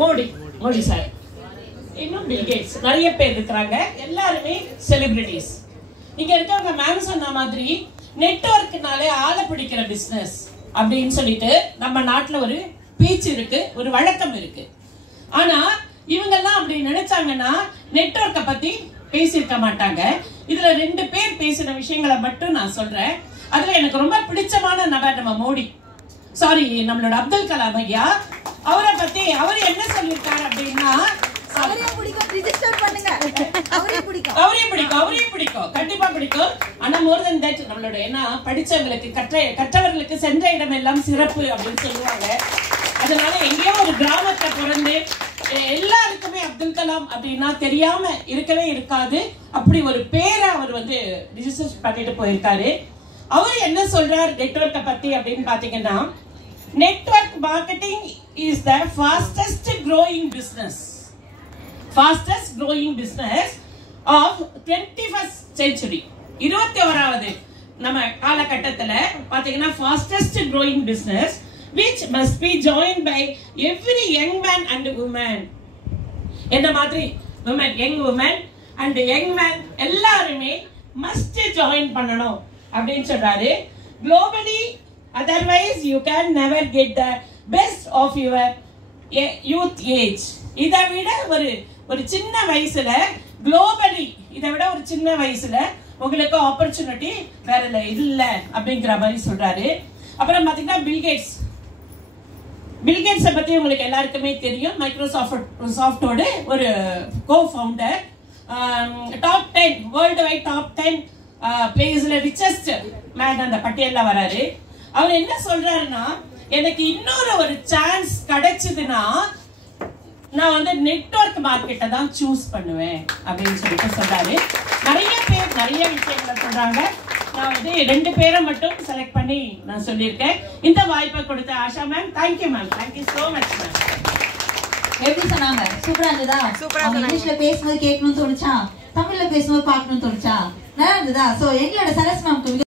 Modi sir, இன்னும் bill Gates, நிறைய பேர் இருக்கிறாங்க. எல்லாருமே செலிபிரிட்டிஸ். இங்க இருக்கவங்க மேம் சொன்ன மாதிரி நெட்வொர்க்னாலே ஆளை பிடிக்கிற பிசினஸ் அப்படின்னு சொல்லிட்டு நம்ம நாட்டுல ஒரு பேச்சு இருக்கு, ஒரு வழக்கம் இருக்கு. ஆனா இவங்கெல்லாம் அப்படி நினைச்சாங்கன்னா நெட்வொர்க்கை பத்தி பேசியிருக்க மாட்டாங்க. இதுல 2 பேர் பேசின விஷயங்களை மட்டும் நான் சொல்றேன். அதுல எனக்கு ரொம்ப பிடிச்சமான நபர் நம்ம மோடி, சாரி நம்மளோட அப்துல் கலாம் ஐயா. அவரை பத்தி அவர் என்ன சொல்லியிருக்காரு அப்படின்னா, அவரையும் பிடிக்கும், கண்டிப்பா பிடிக்கும். ஆனா மோர் தென் தட் நம்மளோட என்ன படிச்சவங்களுக்கு கற்றவர்களுக்கு சென்ற இடம் எல்லாம் சிறப்பு அப்படின்னு சொல்லுவாங்க. அதனால எங்கேயோ ஒரு கிராமத்தை பிறந்து எல்லாருக்குமே அப்துல் கலாம் அப்படின்னா தெரியாம இருக்கவே இருக்காது. அப்படி ஒரு பேரை அவர் வந்து ரிஜிஸ்டர் பண்ணிட்டு போயிருக்காரு. அவர் என்ன சொல்றார் நெட்வொர்க்கை பத்தி அப்படின்னு பாத்தீங்கன்னா, network marketing is the fastest growing business of 21st century. 21வது நம்ம காலகட்டத்துல பாத்தீங்கன்னா fastest growing business which must be joined by every young man and woman. என்ன மாதிரி women, young women and young men எல்லாருமே must join பண்ணணும் அப்படின்னு சொல்றாரு. Globally, otherwise you can never get the best of your youth age. இதை விட ஒரு சின்ன வயசுல குளோபலி, இதை விட ஒரு சின்ன வயசுல உங்களுக்கு ஆப்பர்ச்சுனிட்டி வேற இல்ல அப்படிங்கிற மாதிரி சொல்றாரு. அப்புறம் பாத்தீங்கன்னா பில்கேட்ஸை பத்தி உங்களுக்கு எல்லாருக்குமே தெரியும். மைக்ரோசாஃப்டோட ஒரு கோ-ஃபவுண்டர். டாப் 10 வேர்ல்டு வைட் டாப் 10 பிளேஸ்ல ரிச்சஸ்ட் மேன் அந்த பட்டியல்ல வராரு. அவர் என்ன சொல்றாருன்னா, எனக்கு இன்னொரு ஒரு சான்ஸ் கிடைச்சதுன்னா நான் வந்து நெட்வொர்க் மார்க்கெட்டை தான் சூஸ் பண்ணுவேன் அப்படின்னு சொல்லிட்டு சொல்றாரு. நிறைய பேர் நிறைய விஷயங்களை சொல்றாங்க. நான் வந்து 2 பேரை மட்டும் செலக்ட் பண்ணி நான் சொல்லியிருக்கேன். இந்த வாய்ப்பை கொடுத்த Asha ma'am, thank you ma'am, thank you so much ma'am. எப்படி சொன்னாங்க? சூப்பரா இருந்ததா? இங்கிலீஷ்ல பேசும்போது கேட்கணும்னு தோணுச்சா? தமிழ்ல பேசும்போது பார்க்கணும்னு தோணுச்சா? நல்லா இருந்ததா? சோ எங்களோட சரஸ் மேம்